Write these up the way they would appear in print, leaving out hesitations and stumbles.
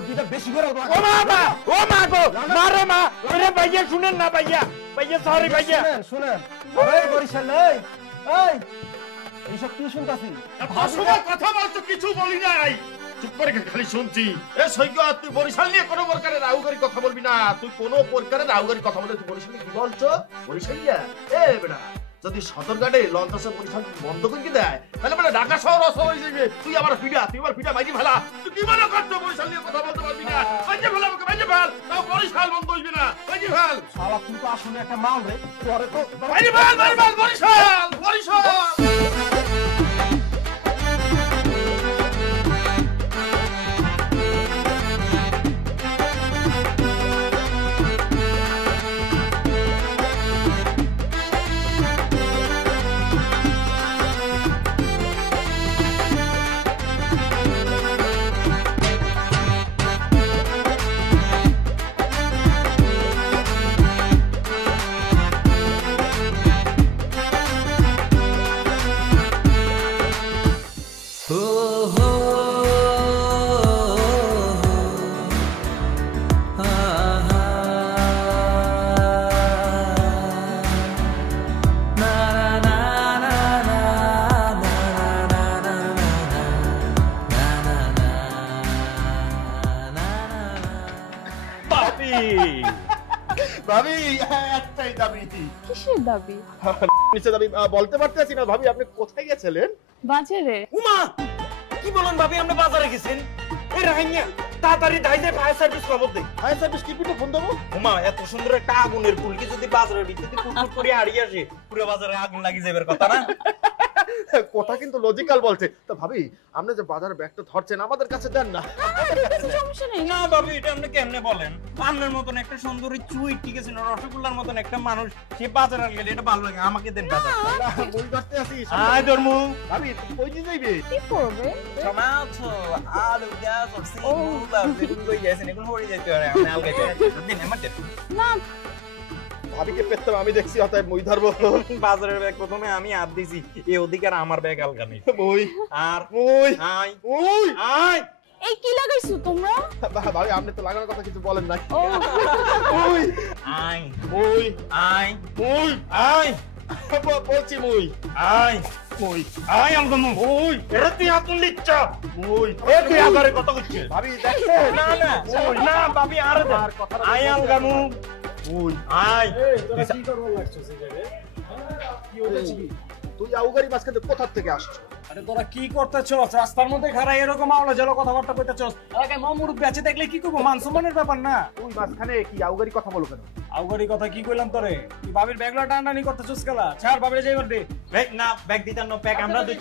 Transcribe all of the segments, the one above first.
দুইটা বেশি করে ও মা ও মা গো মারে মা আরে ভাইয়া শুনেন না ভাইয়া ভাইয়া সরি ভাইয়া শুনেন আরে বরিশাল এই এই এইসব কি শুনতাছি কথা বলছো কিছু বলি নাই চুপ করে খালি শুনছি এ সৈক্য তুই বরিশাল নিয়ে কোনো প্রকারের রাউগারি কথা বলবি না তুই কোনো প্রকারের রাউগারি কথা বলে তুই বরিশাল কি বলছো বরিশালিয়া এ বেটা যদি সদরঘাটে লঞ্চ আছে বরিশাল বন্ধ করে দেয় তাহলে বেটা ঢাকা শহর অসহ হয়ে যাবে তুই আমার ফিডা মাইজি ফেলা তুই কি মনে করছো বরিশাল নিয়ে কথা বলতে পারবি না মাইজি ফেলা আমাকে মাইজি ফেল তাও বরিশাল বন্ধ হইবে না মাইজি ফেল শালা তুই তো আসলে একটা মাল রে পরে তো মাইজি ফেল বরিশাল ভাবি একটাই দাবি কিসের দাবি নিচে দাবি বলতে পারতেছি না ভাবি আপনি কোথায় গেছিলেন বাজারে উমা কি বলেন ভাবি আপনি বাজারে গেছেন এই রাইনা তাড়াতাড়ি দাইতে ফায়ার সার্ভিস খবর দেই ফায়ার সার্ভিস কি পিটে ফোন দেবো উমা এত সুন্দর একটা আগুনের ফুলকি যদি বাজারের ভিতরে কুটকুট করে হারিয়ে আসে পুরো বাজারে আগুন লাগি যাবে কথা না কথা কিন্তু লজিক্যাল বলছে তো ভাবি আপনি যে বাজার ব্যাগটা ধরছেন আমাদের কাছে দেন না সমস্যা নেই না ভাবি এটা আপনি কেমনে বলেন আপনার মতন একটা সুন্দরী চুই ঠিক আছে না রসগোল্লার মতন একটা মানুষ সে বাজারে গেলে এটা ভালো লাগে আমাকে দেন বাজার বই ধরতে আসি আয় ধর্মু ভাবি কই দিয়ে যাইবে কি করবে টমেটো আলু গাজর সিমুলা বেগুন কই যাইছেন এগুলো হরি যাইতে পারে আপনি আলগা দিন আমার দেন না ভাবিকে পেতে আমি দেখছি অতএব মই ধরবো বাজারের ব্যাগ প্রথমে আমি হাত দিছি এই অধিকার আমার ব্যাগ আলগা নেই মই আর মই আয় ওই আয় এই কি লাগাইছো তোমরা ভাবি আপনি তো লাগানোর কথা কিছু বলেন নাই ও ওই আয় ওই আয় ওই আয় বলছি মই আয় মই আয় আলগা ওই এরা তুই হাত লিচ্ছা ওই এ তুই আগারে কথা কইছিস ভাবি দেখো না না না ভাবি আর দে আয় আলগা নু ওই আয় এই তোরা কি করব লাগছস এই জায়গায় কি হইতাছে কি তুই আউগারি মাঝখানে কোথা থেকে আসছো আরে তোরা কি করতেছস রাস্তার মধ্যে খাড়া এরকম আওলা জল কথাবার্তা কইতেছস আগে মামুর বেঁচে দেখলে কি করব মান সম্মানের ব্যাপার না তুই মাঝখানে কি আউগারি কথা বলো কেন আউগারি কথা কি কইলাম তোরে তুই বাবির ব্যাগলা টানানি করতেছস কেলা ছাড় বাবিরে যাইবার দে ব্যাগ না ব্যাগ দিতাম না ব্যাগ আমরা দুই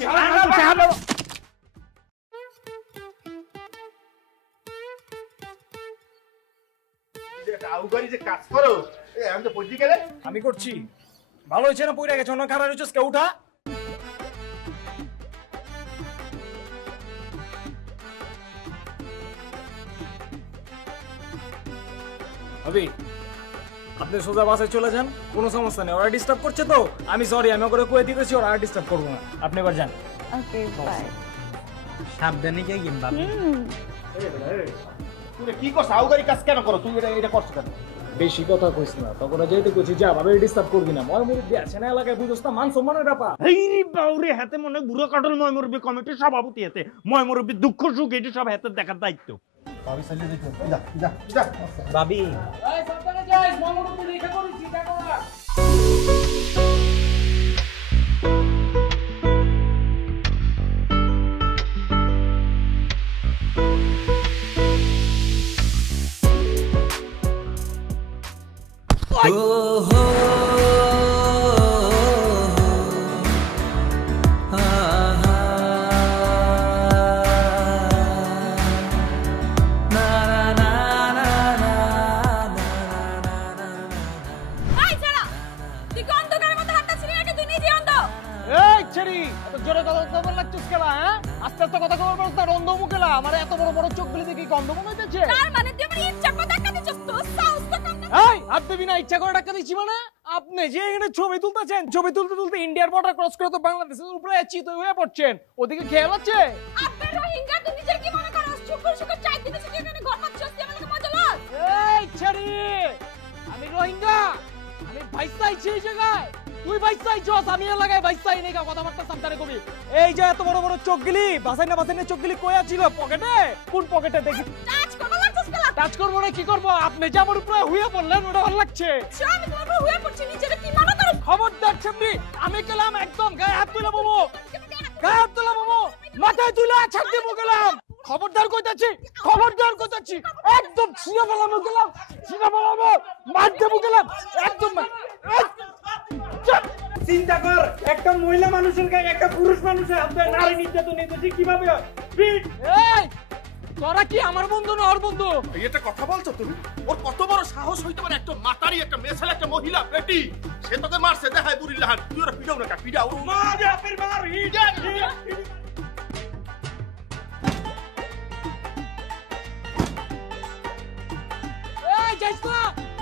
আউগারি যে কাজ করো আমি তো বুঝি গেলে আমি করছি ভালো হইছে না পইরা গেছ না খাড়া রইছস কে উঠা ভাবি আপনি সোজা বাসায় চলে যান কোনো সমস্যা নেই ওরা ডিস্টার্ব করছে তো আমি সরি আমি ওকে কয়ে দিতেছি ওরা আর ডিস্টার্ব করবো না আপনি এবার যান ওকে বাই সাবধানে গিয়ে গেম বাবু তুই কি করছ আউগারি কাজ কেন করো তুই এটা করছ কেন বেশি কথা কইছ না তখন যেতে কইছি যা ভাবে ডিস্টার্ব করবি না ময় মুরব্বি আছে না এলাকায় বুঝছ না মান সম্মানের ব্যাপার এই বাউরে হাতে মনে বুড়ো কাটল ময় মুরব্বি কমিটির সভাপতি হাতে ময় মুরব্বি দুঃখ সুখ এটি সব হাতে দেখার দায়িত্ব ভাবি চলে যাইতো যা যা যা ভাবি এই সাবধানে যাইস ময় মুরব্বি লেখা করিস দেখো না জোরে কথা কবার লাগছিস কেলা হ্যাঁ আস্তে আস্তে কথা কবার বলছ না রন্ধ মুখেলা আমার এত বড় বড় চোখ গুলি দেখি গন্ধ মনে হইতেছে তার মানে তুই আমার ইচ্ছা করে টাকা দিছস তো সাহস তো কম না এই হাত দিবি না ইচ্ছা করে টাকা দিছি মানে আপনি যে এখানে ছবি তুলতেছেন ছবি তুলতে তুলতে ইন্ডিয়ার বর্ডার ক্রস করে তো বাংলাদেশের উপরে চিত হয়ে পড়ছেন ওদিকে খেয়াল আছে আপনি রোহিঙ্গা তুমি নিজে কি মনে করছ শুকুর শুকুর চাই দিতেছ কি এখানে ঘর পাচ্ছ আমি এলাকায় বাইসাই নেই কথাবার্তা সাবধানে কবি। এই যে এত বড় বড় চোখগুলি বাসাই না চোখগুলি কয়া ছিল পকেটে, কোন পকেটে দেখি টাচ করবা লাগছস কেলা? টাচ করবো না কি করবো? আপনি যে আমার উপরে হুইয়া পড়লেন ওটা ভালো লাগছে। আমি তোমার উপর হুয়ে পড়ছি নিজেরে কি মনে করো? খবরদার সামনে আমি গেলাম একদম গায়ে হাত তুলে বাবু, গায়ে হাত তুলে বাবু, মাথায় তুলে ছাড় দিব গেলাম। খবরদার কইতাছি, খবরদার কইতাছি, একদম ছিঁড়ে ফেলাম গেলাম, ছিঁড়ে ফেলাম, মার দেবো গেলাম একদম। চিন্তা কর, একটা মহিলা মানুষের গায়ে একটা পুরুষ মানুষের হাত ধরে নারী নির্যাতন নিতেছি কিভাবে হয়? পিট! এই তোরা কি আমার বন্ধু না ওর বন্ধু? এই একটা কথা বলছো তুমি? ওর কত বড় সাহস হইতে পারে একটা মাতারি একটা মেয়েছেলে একটা মহিলা বেটি সে তোকে মারছে দেখায় বুড়ির লাহান তুই ওরা পিটাও না কা পিটাও মার বাপের মার হিট! এই যাইস না,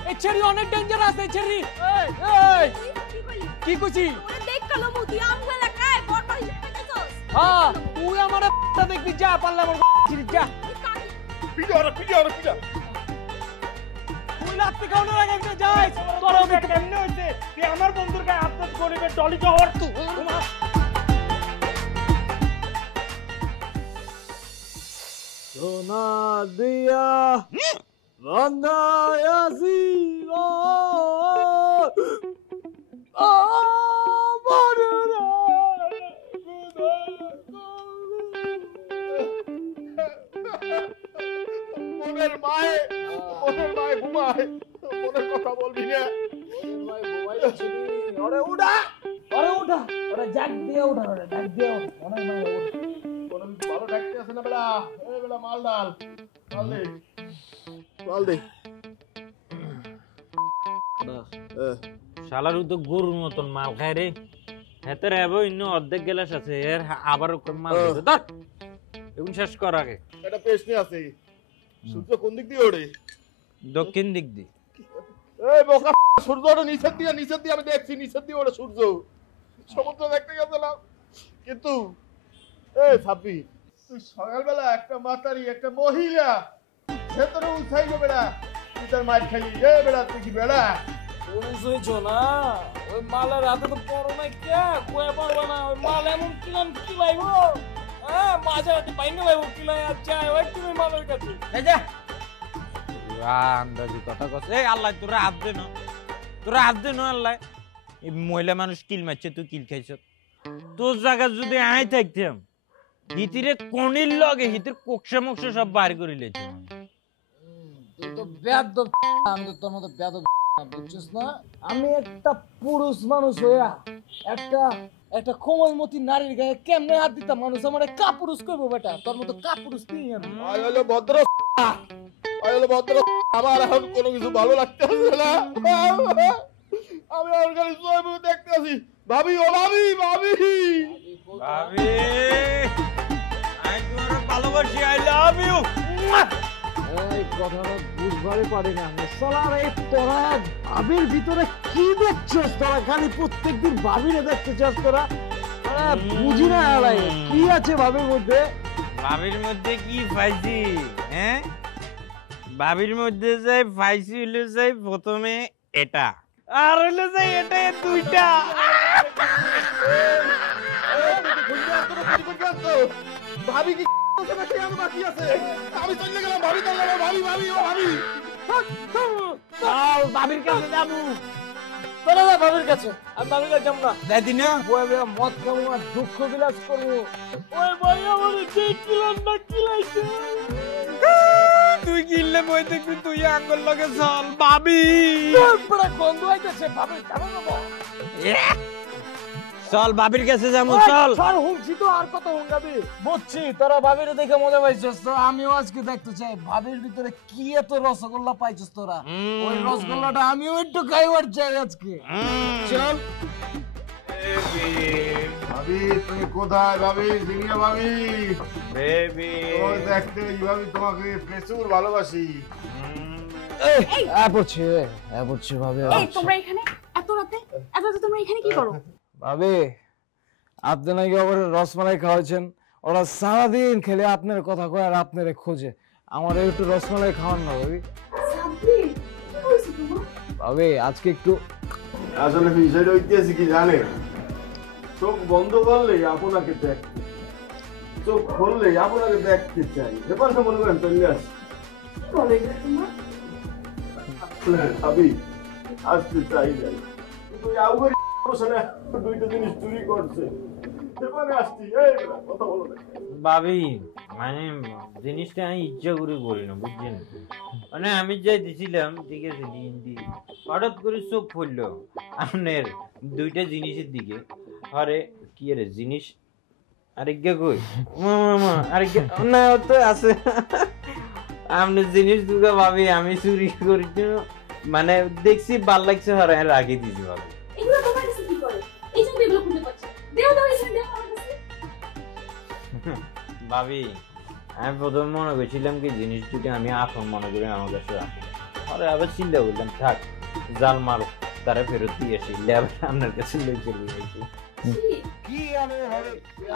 এই ছেড়ি অনেক ডেঞ্জার আছে ছেড়ি। এই এই কি কইলি? কি কইছি? ওরে দেখ কালো মু তুই আমগো এলাকায় বড় হিসেবে পেতেছস। হ্যাঁ তুই আমার দেখবি যা পারলে আমার ছিড়ি যা। পিটাও না পিটাও না পিটাও তুই লাত্তি খাওয়ানোর আগে একটা যাইস তোরা তোর কেমনে হইছে? তুই আমার বন্ধুর গায়ে হাত ধরে গরিবের ডলি জহর তুই। সোনা দিয়া বান্ধায়াছি মনের মায়ে ঘুমায় মনের কথা বলবি না ওরে উঠা, ওরে উঠা, ওরে জাগ দিয়ে উঠা, ওরে জাগ দিয়ে উঠা, অনেক মায়ের উঠা। মনে ভালো ডাকতে আছে না বেলা এই বেলা মাল ডাল মাল দে শালার তো গরুর মতন মাল খায় রে। হেতে রেবো ইন্ন অর্ধেক গেলাস আছে এর আবার মাল দিতে ধর এখন শেষ কর আগে। এটা পেছনে আছে সূর্য কোন দিক দিয়ে ওড়ে? দক্ষিণ দিক দিয়ে। এই বোকা সূর্য ওটা নিচের দিয়ে আমি দেখছি নিচের দিয়ে ওটা সূর্য সমুদ্র দেখতে গেছিলাম কিন্তু এই ছাব্বি তুই সকালবেলা একটা মাতারি একটা মহিলা সে তোর উঠাইলো বেড়া তুই তার মার খালি রে বেড়া তুই কি বেড়া পুরুষ হয়েছ না, ওই মালের হাতে তো পড়ো নাই কে কয়ে পারবে না। ওই মাল এমন কিলাম কি লাইবো, হ্যাঁ মাঝে হাতে পাইনে লাইবো কিলাই আর চাই ওই তুমি মালের কাছে। এই যা আন্দাজি কথা কস। এই আল্লাহ তোরা হাত দে না, তোরা হাত দে না আল্লাহ। এই মহিলা মানুষ কিল মারছে তুই কিল খাইছ। তোর জায়গা যদি আই থাকতাম হিতিরে কোনির লগে হিতির কোকসা মোকসা সব বাইর করে লেছে। তুই তো বেয়াদব, আমি তো তোর মতো বেয়াদব বুঝছিস না। আমি একটা পুরুষ মানুষ হইয়া একটা কোমলমতি নারীর গায়ে কেমনে হাত দিতাম? মানুষ আমার কাপুরুষ করবো বেটা, তোর মতো কাপুরুষ তুই আমি। আয় হলো ভদ্র আমার এখন কোনো কিছু ভালো লাগতেছে না আমি আর খালি জয়মু দেখতে আছি ভাবি ও ভাবি ভাবি ভাবি আই তোমারে ভালোবাসি, আই লাভ ইউ। এই কথাটা বুঝবারই পারি না সালার। এই তোরা ভাবির ভিতরে কি দেখছিস? তোরা খালি প্রত্যেকদিন ভাবিরে দেখতে চাস তোরা, বুঝি না আলাই কি আছে ভাবির মধ্যে। ভাবির মধ্যে কি পাইছি? হ্যাঁ ভাবির মধ্যে যাই পাইছি হইলো যাই প্রথমে এটা আর হইলো যাই এটা দুইটা। ভাবি কি বাকি আছে আমি চলে গেলাম ভাবি ভাবি ভাবি ও ভাবি ভাবির কাছে যাবো, তোরা যা ভাবির কাছে, আমি ভাবির কাছে যাবো না। দাদি না মদ খাবো আর দুঃখ বিলাস করবো। ওই ভাই আমার কিলাম না কিলাইছে। তুই কিনলে মই দেখবি তুই আঙ্গুল লগে চল ভাবি। গন্ধ হইতেছে ভাবির কেমন যাবো? চল ভাবির কাছে যাবো চল। চল হুঁকছি তো আর কত হুঙ্গাবি? বুঝছি তোরা ভাবির দেখে মজা পাইছিস, তো আমিও আজকে দেখতে চাই ভাবির ভিতরে কি এত রসগোল্লা পাইছিস তোরা। ওই রসগোল্লাটা আমিও একটু খাইবার চাই আজকে। চল ভাবি তুমি কোথায় ভাবি জিনিয়া ভাবি বেবি তোমাকে দেখতে ভাবি তোমাকে প্রচুর ভালোবাসি পড়ছি ভাবি। এই তোমরা এখানে এত রাতে তোমরা এখানে কি করো? ভাবি আপনি নাকি আবার রসমালাই খাওয়াচ্ছেন, ওরা সারাদিন খেলে আপনার কথা কয় আর আপনারে খোঁজে। আমার একটু রসমালাই খাওয়ান না ভাবি। সাব্বির কি হইছে তোমার? ভাবি আজকে একটু আসলে বিষয়টা হইতেছে কি জানেন চোখ বন্ধ করলেই আপনাকে দেখতে, চোখ খুললেই আপনাকে দেখতে চাই। ব্যাপারটা মনে করেন চলে আসি ভাবি, আসতে চাই যাই, কিন্তু আউগের দুইটা জিনিস চুরি করছে। ব্যাপারে আসছি, এই কথা বলো না ভাবি, মানে জিনিসটা আমি ইচ্ছা করে করি না, বুঝছেন? মানে আমি যাই দিছিলাম, ঠিক আছে, হঠাৎ করে চোখ পড়লো আপনার দুইটা জিনিসের দিকে। আরে কি রে জিনিস, আরেকটা কই মামা, আরেকটা না তো আছে আপনার জিনিস দুটো ভাবি আমি চুরি করি, মানে দেখছি ভাল লাগছে, হারায় রাখি দিছি ভাবি। এগুলো তোমার কাছে কি করে? এই জন্য এগুলো খুঁজে পাচ্ছি। দেও দাও এই জন্য আমার কাছে। ভাবি আমি প্রথমে মনে করছিলাম কি জিনিস দুটি আমি আপন মনে করি আমার কাছে রাখি, আরে আবার চিন্তা করলাম থাক জাল মারো, তারা ফেরত দিয়ে আসি, আবার আপনার কাছে লই চলে গেছি। কি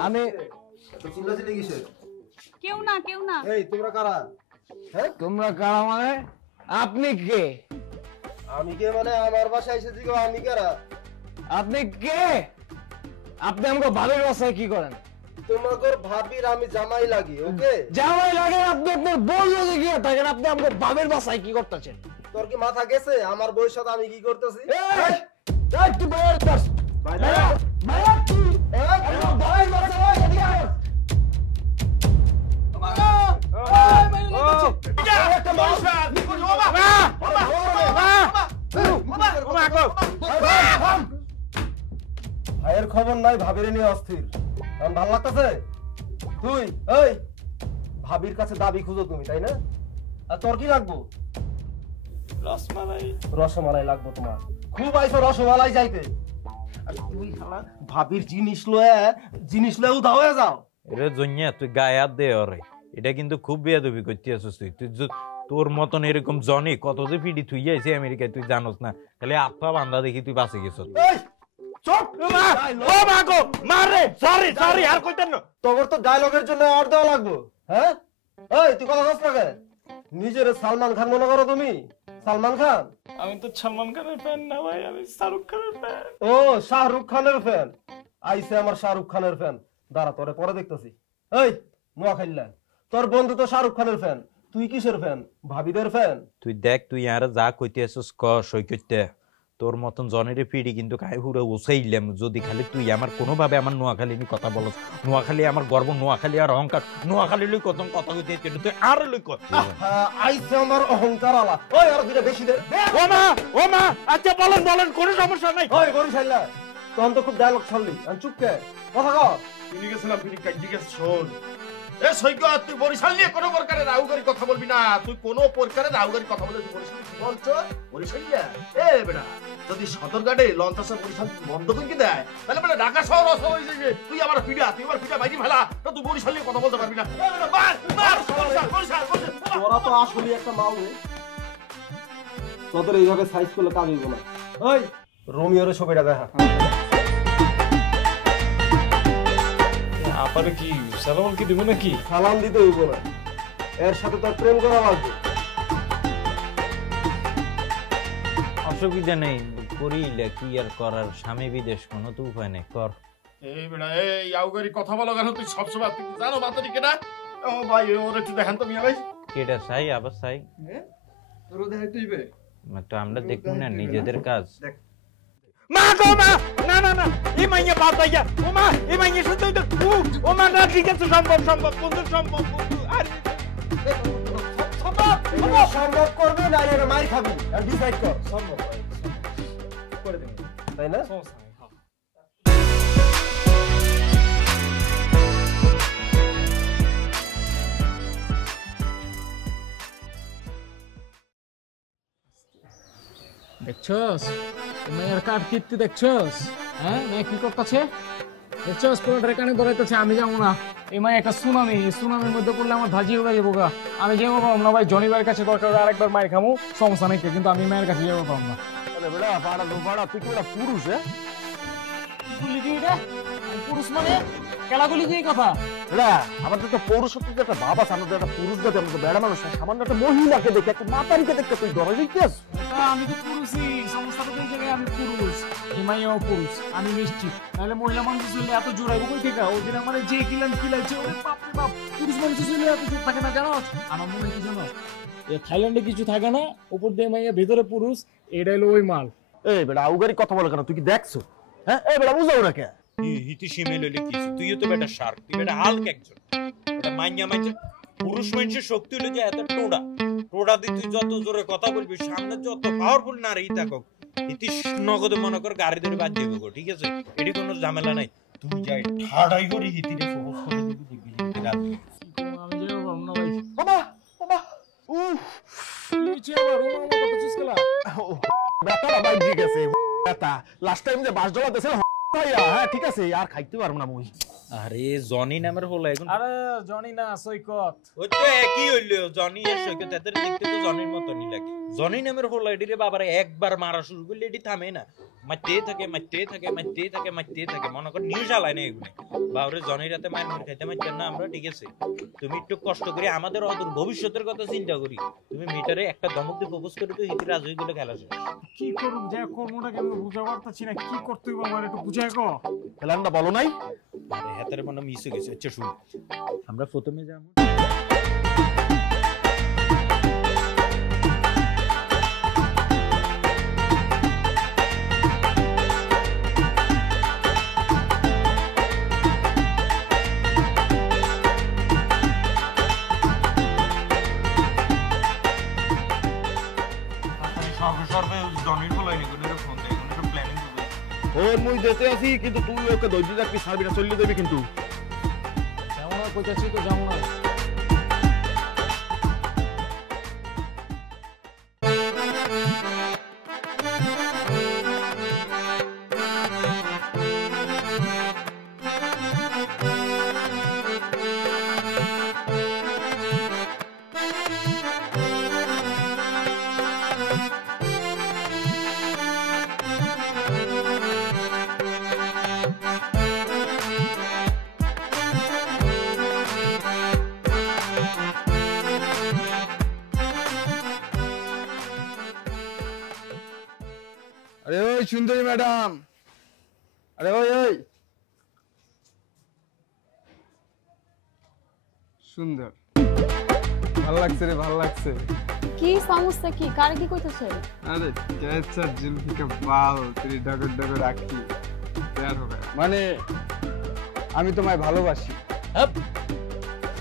আমি চিল্লাচিল্লি কিসের? কেউ না, কেউ না। এই তোমরা কারা? হ্যাঁ তোমরা কারা মানে? আপনি কে? আমি কে মানে? আমার বাসায় এসেছি গো, আমি কারা? আপনি কে? আপনি আমাকে ভাবির বাসায় কি করেন? তোমাকে ভাবির আমি জামাই লাগি, ওকে? জামাই লাগে আপনি আপনার বউ যদি গিয়ে থাকেন, আপনি আমাকে ভাবির বাসায় কি করতেছেন? তোর কি মাথা গেছে? আমার বউয়ের সাথে আমি কি করতেছি? তুই বউয়ের কাছ ভাইয়া কি আমার ভাইয়ের বাসায় এদিকে আয়। ভাইয়ের খবর নাই, ভাবির নিয়ে অস্থির। কারণ ভাল লাগতেছে তুই এই ভাবির কাছে দাবি খুঁজো তুমি, তাই না? আর তোর কি লাগবো? রসমালাই। রসমালাই লাগবো তোমার? খুব আইছো রসমালাই যাইতে, আর তুই শালা ভাবির জিনিস লয়ে উধাও হয়ে যাও। এরে জন্যা তুই গায়ে হাত দে ওরে, এটা কিন্তু খুব বেয়াদবি করতে আসছিস তুই। তুই তোর মতন এরকম জনি কত যে পিডি তুই যাইছে আমেরিকায়, তুই জানোস না? খালি আত্মা বান্ধা দেখি তুই বাঁচে গেছ। এই চুপ! ও মা গো, মারে, সরি সরি, আর কইতেন না। তোর তো ডায়লগের জন্য আর দেওয়া লাগবো, হ্যাঁ? এই তুই কথা বলছ না কেন? নিজের সালমান খান মনে করো তুমি? সালমান খান? আমি তো সালমান খানের ফ্যান না ভাই, আমি শাহরুখ খানের ফ্যান। ও শাহরুখ খানের ফ্যান? আইসে আমার শাহরুখ খানের ফ্যান, দাঁড়া তোরে পরে দেখতেছি। এই নোয়াখাইল্লা, তোর বন্ধু তো শাহরুখ খানের ফ্যান, তুই কিসের ফ্যান? ভাবিদের ফ্যান? তুই দেখ তুই আর যা কইতে আসছিস ক সই করতে, তোর মতন জনের পিড়ি কিন্তু কাই হুড়ে উসাইলাম যদি খালি তুই আমার কোনোভাবে আমার নোয়াখালী নিয়ে কথা বলস। নোয়াখালী আমার গর্ব, নোয়াখালী আর অহংকার, নোয়াখালী লই কত কথা কইতে তুই আর লই কর। আইসে আমার অহংকার আলা। ওই আর দুইটা বেশি দে। ও মা আচ্ছা বলেন বলেন, কোনো সমস্যা নাই। ওই বরিশাল্লা, তখন তো খুব ডায়লগ ছাড়লি, আমি চুপ কে কথা কর। তিনি গেছিলাম, তিনি কাটি গেছে। শোন এ সৈকত, তুই বরিশাল নিয়ে কোনো প্রকারে রাউগারি কথা বলবি না। তুই কোনো প্রকারে রাউগারি কথা বলে তুই বরিশাল কি বলছো? বরিশালিয়া এ বেটা, যদি সদরঘাটে লঞ্চ আসা বরিশাল বন্ধ করে দেয়, তাহলে বেটা ঢাকা শহর অসহ হয়ে যাবে। তুই আমার পিড়া, তুই আমার পিড়া বাইরে ফেলা, তো তুই বরিশাল নিয়ে কথা বলতে পারবি না। এ বেটা মার মার, বরিশাল বরিশাল বরিশাল। তোরা তো আসলে একটা মাল রে, তোদের এইভাবে সাইজ করলে কাজ হইব না। ওই রোমিওরে ছবিটা দেখা। আপারে কি সালাম কি দিব নাকি? সালাম দিতে হইব না, এর সাথে তার প্রেম করা লাগবে। অসুবিধা নেই, করিলে কি আর করার, স্বামী বিদেশ, কোনো তো উপায় নেই, কর। এই বেটা এই আউগারি কথা বলো কেন? তুই সবসময় তুই জানো মাতারি কেনা? ও ভাই ওর একটু দেখান তো মিয়া ভাই। কেটা চাই আবার চাই, তোর দেখাই তুইবে তো আমরা দেখবো না নিজেদের কাজ। দেখ মা গো মা, না না না, এই মাইয়া বাপ ভাইয়া, ও মা এই মাইয়া শুনতে তো ও মা না, ঠিক আছে সম্ভব সম্ভব বন্ধু, সম্ভব বন্ধু। আর সম্ভব করবে না, এর মার খাবি, আর ডিসাইড কর। সম্ভব করে দেব, তাই না? দেখছস মেয়ের কাঠ কীর্তি, দেখছস? হ্যাঁ মেয়ে কি করতেছে দেখছস? কোন রেখানে ধরাইতেছে, আমি যাবো না। এই মাই একটা সুনামি, এই সুনামির মধ্যে পড়লে আমার ধাজি হয়ে যাবো গা। আমি যাবো পারবো না ভাই, জনি ভাইয়ের কাছে দরকার আরেকবার মায়ের খামু, সমস্যা নেই, কিন্তু আমি মায়ের কাছে যাবো পারবো না। বেড়া পাড়া পাড়া, তুই কি পুরুষ? হ্যাঁ পুরুষ মানে কেলাগুলি দিয়ে কথা না আমাদের তো পৌরসত্বের একটা ভাব আছে, আমাদের একটা পুরুষ জাতি, আমাদের বেড়া মানুষ না, সামান্য একটা মহিলাকে দেখে একটা মাতারিকে দেখতে তুই ডরে যাইতেছ। আমি তো পুরুষই, সমস্যাটা কোন জায়গায়? আমি পুরুষ, হিমাইয়াও পুরুষ, আমি নিশ্চিত। তাহলে মহিলা মানুষ ছেলে এত জোরাইবো কই থেকে? ওদিন আমার যে কিলাইছে, ওরে বাপ রে বাপ, পুরুষ মানুষের ছেলে এত জোর থাকে না জানো? আমার মনে কি জানো, থাইল্যান্ডে কিছু থাকে না, উপর দিয়ে মাইয়া ভেতরে পুরুষ, এটা হলো ওই মাল। এই বেটা আউগারি কথা বলে কেন? তুই কি দেখছো? হ্যাঁ এই বেটা বুঝাও না কে? হিতি সিমেল হইলে কিছু, তুইও তো বেটা শার্ক, তুই বেটা হাল্ক একজন। এটা মাইয়া পুরুষ মানুষের শক্তি হলো যে এত টোড়া দিয়ে তুই যত জোরে কথা বলবি, সামনে যত পাওয়ারফুল নারী থাকুক, হিতি নগদে মনে কর গাড়ি ধরে বাদ যাবে গো, ঠিক আছে? এটি কোনো ঝামেলা নাই। তুই যাই ঠাড়াই করে হিতিরে ফোকাস করে দিবি, দেখবি হিতি রাত। আমি যাবো না ভাই। বাবা বাবা উফ নিচে আবার রুম আমার কথা চুসকেলা। বেটা বাবা ঠিক আছে বেটা লাস্ট টাইম যে বাস ডলা দেছিল ভাইয়া, হ্যাঁ ঠিক আছে আর খাইতে পারবো না মুই। আরে জনি নামের হলো এখন। আরে জনি না, সৈকত। ওই তো একই হইলো, জনি আর সৈকত, এদের দেখতে তো জনির মতনই লাগে। জনি নামের হলো এডিরে বাবারে একবার মারা শুরু করলে এটি থামে না, মারতে থাকে মনে কর নিউজ আলায় না এগুলো। বাবরে জনির রাতে মার খাইতে মারছেন না আমরা, ঠিক আছে? তুমি একটু কষ্ট করে আমাদের অদূর ভবিষ্যতের কথা চিন্তা করি, তুমি মিটারে একটা ধমক দিয়ে প্রপোজ করে তো হিতি রাজ হয়ে গেলে খেলা শেষ। কি করব, যে কর্মটা কেন বুঝা পারতাছি না, কি করতে হবে আমার একটু বুঝাই গো। প্ল্যানটা বলো নাই? আরে হাতের মনে মিস হয়ে গেছে। আচ্ছা শুন, আমরা প্রথমে যাবো সর্বে জনির বলাই নি কোনো ফোন দেয়, কোনো প্ল্যানিং করবে। ওর মুই যেতে আছি, কিন্তু তুই ওকে ধৈর্য রাখবি, সার্বি না চলে দেবি কিন্তু। যাবো না, কইতাছি তো যাবো না। আরে ওই সুন্দরী ম্যাডাম, আরে ওই ওই সুন্দর, ভাল লাগছে রে, ভাল লাগছে। কি সমস্যা কি? কারে কি কইতেছে? আরে कैसा जुल्फी का बाल तेरी डगर डगर आँखी प्यार हो गया, মানে আমি তোমায় ভালোবাসি।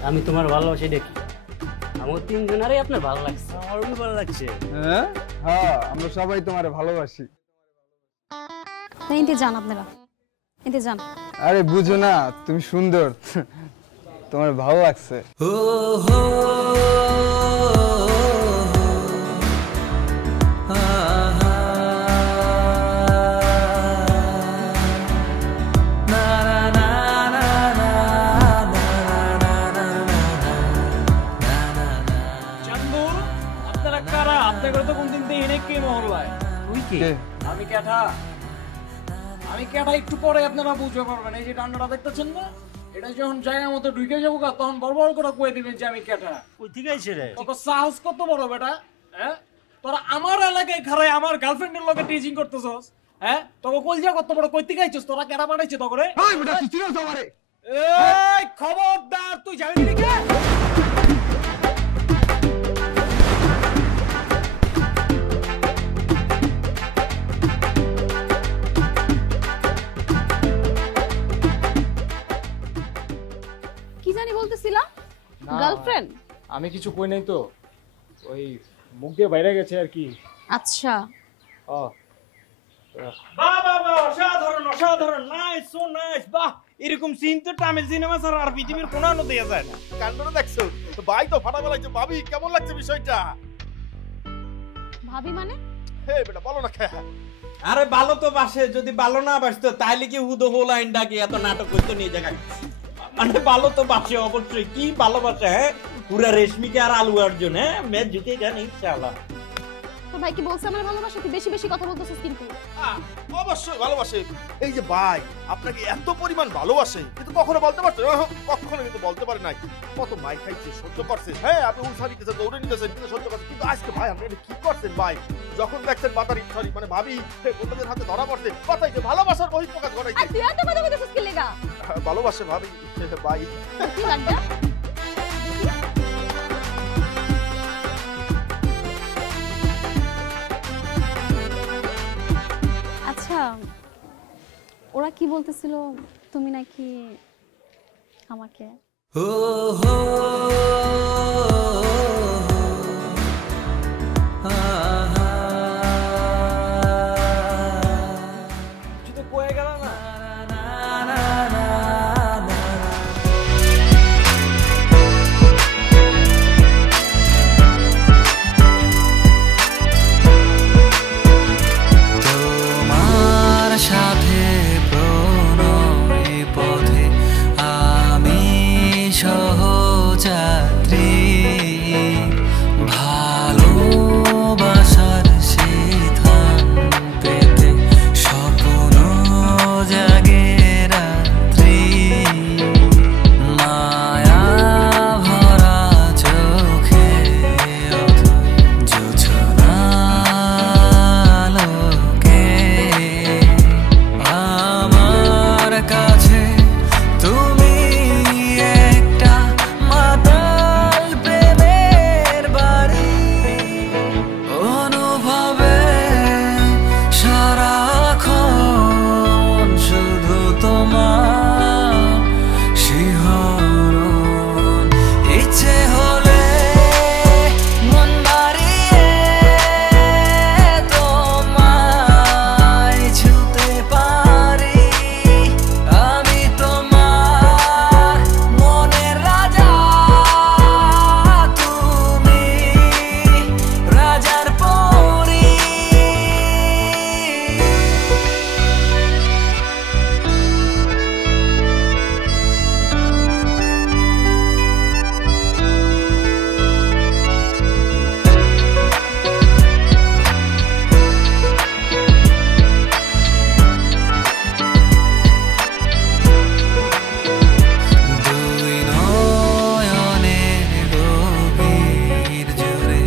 আমি তোমার ভালোবাসি দেখি আমার তিনজনারই আপনার ভালো লাগছে, আমারও ভালো লাগছে। হ্যাঁ হ্যাঁ, আমরা সবাই তোমারে ভালোবাসি। এনতে যান আপনারা, এনতে যান। আরে বুঝো না, তুমি সুন্দর, তোমার ভালো লাগছে। চান্দু, আপনারা কারা? আপনাদের তো কোনদিন দেই নাই কে মহল্লায়? তুই কি? কে? আমি কেঠা, আমি কেঠা একটু পরে আপনারা বুঝতে পারবেন। এই যে ডান্ডাটা দেখতেছেন না, এটা যখন জায়গা মতো ঢুকে যাবো তখন বড় বড় করে কয়ে দিবেন যে আমি কেঠা। কই থেকে আইছে রে? তোর সাহস কত বড় বেটা? হ্যাঁ, তোরা আমার এলাকায় খারাই আমার গার্লফ্রেন্ডের লগে টিচিং করতেছস? হ্যাঁ, তোকে কলজা কত বড় কইতে গাইছস? তোরা কেডা পাঠাইছে তোরে? ওই বেটা তুই চিনোস আমারে? এই খবরদার, তুই যাবি না কে? কি জানি বলতেছিলা? গার্লফ্রেন্ড? আমি কিছু কই নাই তো, ওই মুখ দিয়ে বাইরে গেছে আর কি। আচ্ছা, বাহ বাহ বাহ, অসাধারণ অসাধারণ, নাইস, সো নাইস। বাহ, এরকম সিন তো তামিল সিনেমা ছাড়া আর পৃথিবীর কোনো আলো দেয়া যায় না। কান্ডটা দেখছো? ভাই তো ফাটাবে লাগছে। ভাবি কেমন লাগছে বিষয়টা? ভাবি মানে? হে বেটা বলো না কে? আরে ভালো তো বাসে, যদি ভালো না বাসতো তাইলে কি হুদো হোলাইন ডাকে এত নাটক করতো নিয়ে জায়গায়? মানে ভালো তো বাসে অবশ্যই, কি ভালোবাসে? হ্যাঁ, পুরা রেশমিকে আর আলু অর্জুন, হ্যাঁ ম্যাচ জিতে যান ইনশাআল্লাহ। তোর ভাই কি বলছে আমার ভালোবাসা? তুই বেশি বেশি কথা বলতেছিস কিন্তু। অবশ্যই ভালোবাসে। এই যে ভাই আপনাকে এত পরিমাণ ভালোবাসে কিন্তু কখনো বলতে পারছে? কখনো কিন্তু বলতে পারে নাই। কত মাই খাইছে, সহ্য করছে। হ্যাঁ আপনি উৎসাহ দিতেছেন, দৌড়ে নিতেছেন, কিন্তু সহ্য করছে। কিন্তু আজকে ভাই আপনি কি করছেন ভাই? যখন দেখছেন বাতারি সরি মানে ভাবি বন্ধুদের হাতে ধরা পড়ছে, কথাই যে ভালোবাসার বহিঃপ্রকাশ ঘটাইছে। আর তুই এত কথা বলতেছিস কি লেগা? ভালোবাসে ভাবি ভাই। কি লাগবে? আচ্ছা, ওরা কি বলতেছিল তুমি নাকি আমাকে? তুই কয়ে গেল না তোমার সাথে প্রণয় পথে আমি সহযাত্রী ভালোবাসার সিদ্ধান পেতে স্বপ্ন জাগে রাত্রি মায়া ভরা চোখে জোছনা আলোকে আমার কাছে তুমি একটা মাতাল প্রেমের বাড়ি অনুভবে সারাক্ষণ শুধু তোমার শিহরণ ইচ্ছে হলে মন বাড়িয়ে তোমায় ছুতে পারি আমি তোমার মনের রাজা তুমি রাজার পরী দুই নয়নের গভীর জুড়ে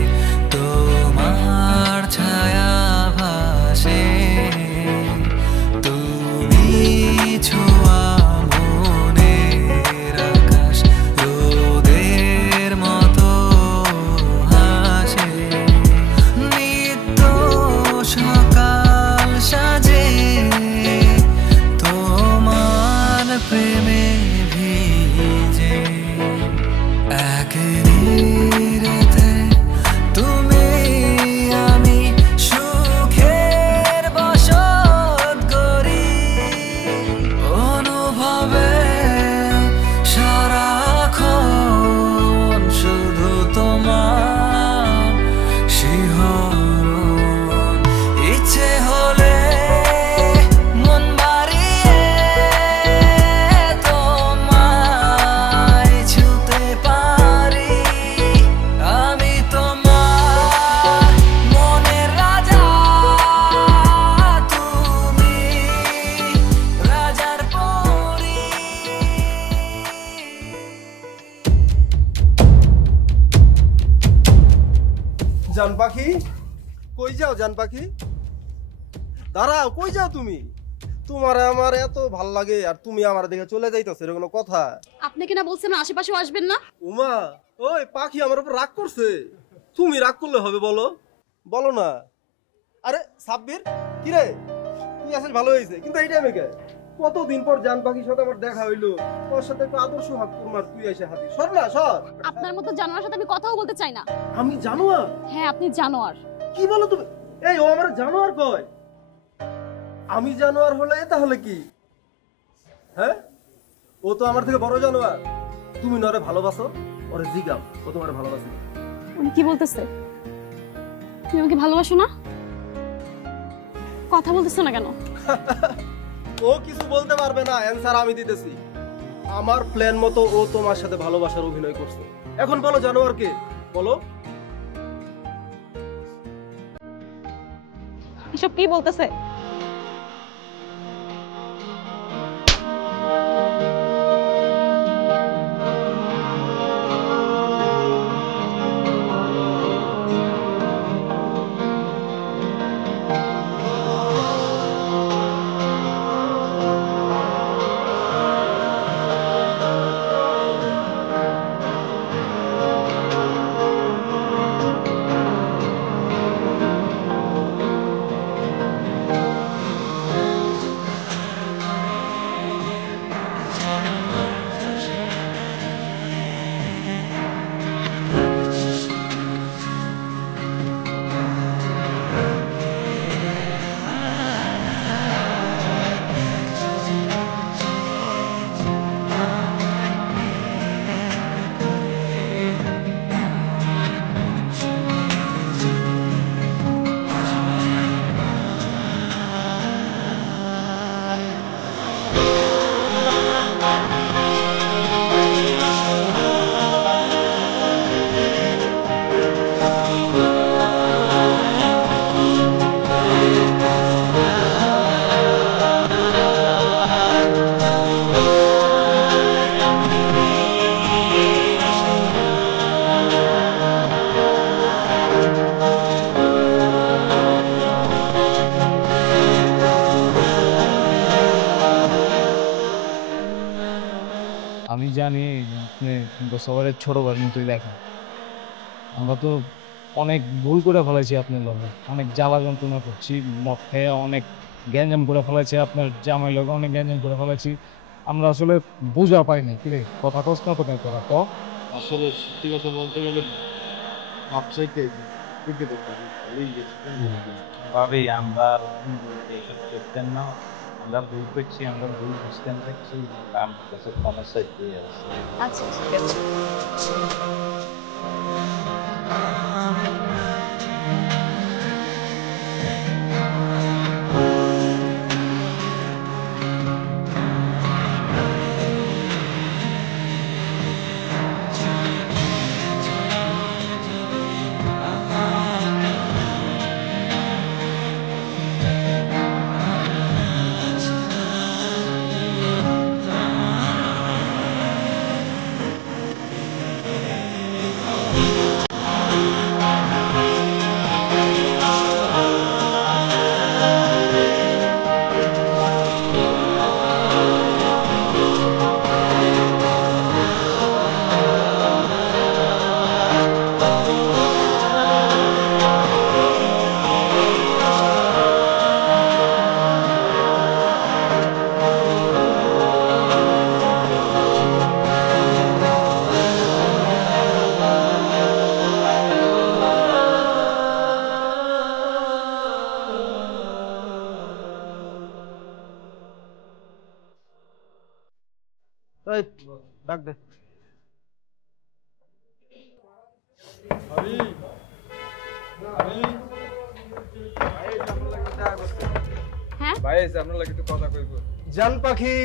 তোমার ছায়া ভাসে তুমি ছোঁয়া মনের আকাশ রোদের মতো হাসে নিত্য সকাল সাজে তোমার প্রেমে ভিজে এক নীড়েতে তুমি আমি সুখের বসত করি অনুভবে সারাক্ষণ শুধু তোমার শিহরণ ইচ্ছে হলে মন বাড়িয়ে তোমায় ছুতে পারি আমি তোমার মনের রাজা তুমি রাজার পরী জান পাখি কই যাও? জান পাখি দাঁড়াও, কই যাও তুমি? তোমার আমার এত ভাল লাগে আর তুমি আমার দিকে চলে যাইতেছো, এর কোনো কথা? আপনি কিনা বলছেন আশেপাশেও আসবেন না? উমা ওই পাখি আমার উপর রাগ করছে। তুমি রাগ করলে হবে? বলো বলো না। আরে সাব্বির কি রে, তুই আসলে ভালো হয়েছে, কিন্তু এই টাইমে কে? কতদিন পর জান পাখির সাথে আমার দেখা হইলো, তোর সাথে একটা আদর্শ হাত তোমার, তুই এসে হাতি সর না সর। আপনার মতো জানোয়ারের সাথে আমি কথাও বলতে চাই না। আমি জানোয়ার? হ্যাঁ আপনি জানোয়ার। কি বলো তুমি? এই ও আমার জানোয়ার কয়? আমি জানোয়ার হলে তাহলে কি? হ্যাঁ ও তো আমার থেকে বড় জানোয়ার। তুমি নরে ভালোবাসো, ওরে জিগাও ও তোমার ভালোবাসে। উনি কি বলতেছে? তুমি আমাকে ভালোবাসো না? কথা বলতেছো না কেন? ও কিছু বলতে পারবে না, অ্যানসার আমি দিতেছি। আমার প্ল্যান মতো ও তোমার সাথে ভালোবাসার অভিনয় করছে। এখন বলো জানোয়ার কে? বলো। এসব কি বলতেছে? আমি জানি আপনি সবারের ছোট ভাই মতোই দেখেন। আমরা তো অনেক ভুল করে ফেলেছি আপনার লগে, অনেক জ্বালা যন্ত্রণা করছি, মদ খেয়ে অনেক গ্যাঞ্জাম করে ফেলেছি, আপনার জামাই লগে অনেক গ্যাঞ্জাম করে ফেলেছি। আমরা আসলে বোঝা পাই না, কি রে কথা কস না তো তোরা ক। আসলে সত্যি কথা বলতে গেলে ভাবসাইতে ভাবি আমরা এইসব করতেন না, আমরা ভুল করছি, আমরা ভুল বুঝতেন পারছি, আমার কাছে ক্ষমা চাইতে আছে। আচ্ছা ঠিক আছে। এই ডাক দে। হ্যাঁ ভাই এসে আপনার লাগে একটু কথা কইব। জান পাখি,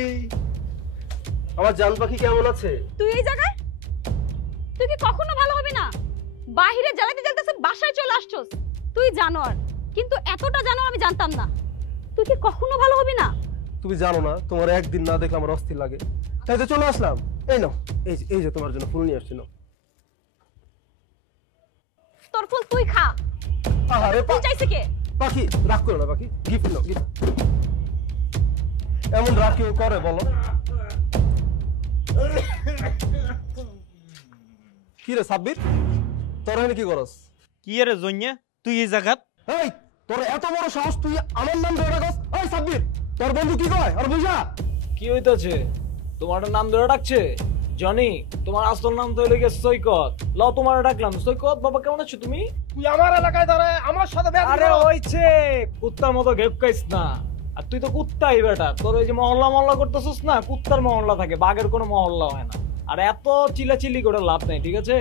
আমার জান পাখি কেমন আছে? তুই এই জায়গায়? তুই কি কখনো ভালো হবি না? বাইরে জ্বালাতে জ্বালাতে বাসায় চলে আসছস। তুই জানোয়ার, কিন্তু এতটা জানোয়ার আমি জানতাম না। তুই কি কখনো ভালো হবি না? তুমি জানো না তোমার একদিন না দেখলে আমার অস্থির লাগে, তাই তো চলে আসলাম। এই নাও, এই যে তোমার জন্য ফুল নিয়ে আসছি। নাও। তোর ফুল তুই খা। আহারে ফুল চাইছে কে? পাখি রাগ করো না পাখি, গিফট নাও গিফট। এমন রাগ কেউ করে বলো? কি রে সাব্বির, তোর এখানে কি করস? কি রে জন্যে তুই এই জায়গাত? এই তোর এত বড় সাহস, তুই আমার নাম ধরে ডাকস? এই সাব্বির, তোর বন্ধু কি কয় আর বুঝা? কি হইতাছে? তোমার নাম ধরে ডাকছে? জনি, তোমার আসল নাম তো হইলো গিয়ে সৈকত। লও তোমার ডাকলাম সৈকত। বাবা কেমন আছো তুমি? তুই আমার এলাকায় দাঁড়ায় আমার সাথে বেয়াদবি আরে করস? হইছে, কুত্তার মতো ঘেপকাইস না। আর তুই তো কুত্তাই বেটা, তোর ওই যে মহল্লা করতেছিস না, কুত্তার মহল্লা থাকে, বাঘের কোনো মহল্লা হয় না। আর এত চিল্লাচিল্লি করে লাভ নাই, ঠিক আছে?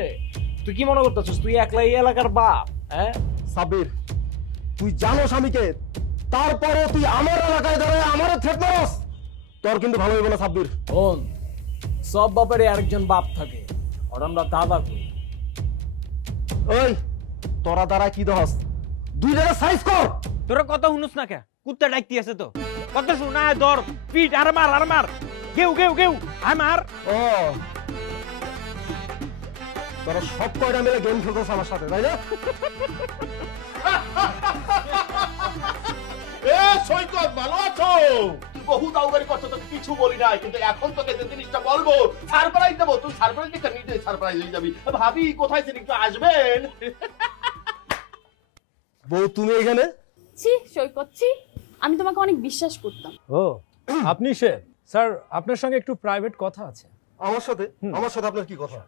তুই কি মনে করতেছিস তুই একলাই এলাকার বাপ? হ্যাঁ সাব্বির, তুই জানোস আমি কে, তারপরও তুই আমার এলাকায় দাঁড়ায় আমার থ্রেট মারস? তোর কিন্তু ভালো হইব না সাব্বির। শোন, সব বাপেরই আরেকজন বাপ থাকে, আর আমরা দাদা কই। ওই তোরা দাঁড়ায় কি দহস? দুই জায়গায় সাইজ কর, তোরা কথা শুনুস না কে? কুত্তা ডাকতি আছে তো। কথা শোনা ধর পিট আর মার গেউ আমার। ও তোরা সব কয়টা মিলে গেম খেলতেছ আমার সাথে, তাই না? এ সৈকত ভালো আছো? তুই বহুত আউগারি করছো, তোকে কিছু বলি নাই, কিন্তু এখন তোকে যে জিনিসটা বলবো সারপ্রাইজ দেবো। তুই সারপ্রাইজ দিতে নিজে সারপ্রাইজ হয়ে যাবি। ভাবি কোথায় ছিলি, একটু আসবেন? বউ তুমি এখানে? ছি সৈকত ছি, আমি তোমাকে অনেক বিশ্বাস করতাম। ও আপনি সে? স্যার আপনার সঙ্গে একটু প্রাইভেট কথা আছে। আমার সাথে আপনার কি কথা?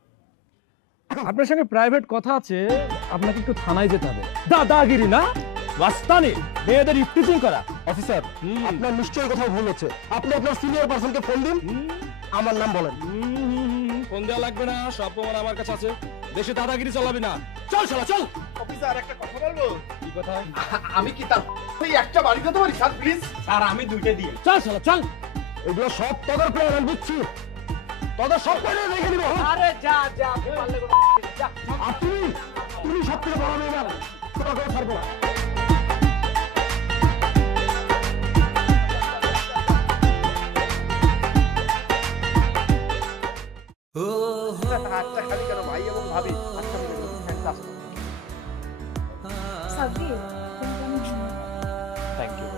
আপনার সঙ্গে প্রাইভেট কথা আছে, আপনাকে একটু থানায় যেতে হবে। দাদাগিরি না, ওয়াস্তানি, মেয়েদের ইফটিজিং করা। অফিসার, আপনার নিশ্চয়ই কোথাও ভুল হচ্ছে। আপনি আপনার সিনিয়র পারসনকে ফোন দিন, আমার নাম বলেন। ফোন দেওয়া লাগবে না, সব প্রমাণ আমার কাছে আছে। দেশে দাদাগিরি চালাবি না। চল শালা চল। অফিসার একটা কথা বলবো? কি কথা? আমি কি তার এই একটা বাড়ি দিতে পারি স্যার, প্লিজ? স্যার আমি দুইটা দিই। চল শালা চল। এগুলো সব তোদের প্ল্যান, আমি বুঝছি। তোদের সব প্ল্যান দেখে নিব। আরে যা পারলে যা। আর তুমি সব থেকে বড় মেয়ে না, তোরা করে ছাড়বো না। হাতটা খালি কেন ভাই এবং ভাবি? Sabbir, thank you.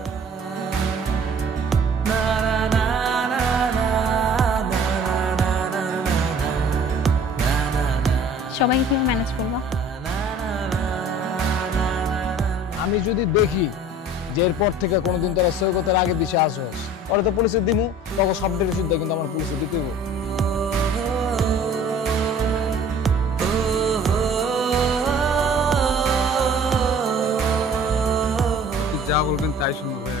সবাইকে কিভাবে ম্যানেজ করবা? আমি যদি দেখি যে এরপর থেকে কোনোদিন তোরা সৈকতের আগে পিছিয়ে আসোস, ওরা তো পুলিশে দিমু, তখন সব ডেটে শুদ্ধ কিন্তু আমার পুলিশে দিতে হবে। যা বলবেন তাই শুনবো ভাই,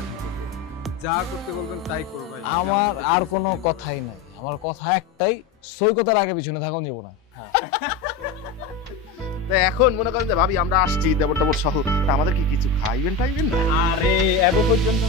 যা করতে বলবেন তাই করবো ভাই। আমার আর কোনো কথাই নাই, আমার কথা একটাই, সৈকতের আগে পিছনে থাকা যাবো না। এখন মনে করেন যে ভাবি আমরা আসছি দেবর টেবর সহ, আমাদের কি কিছু খাইবেন টাইবেন না? আরে এগো পর্যন্ত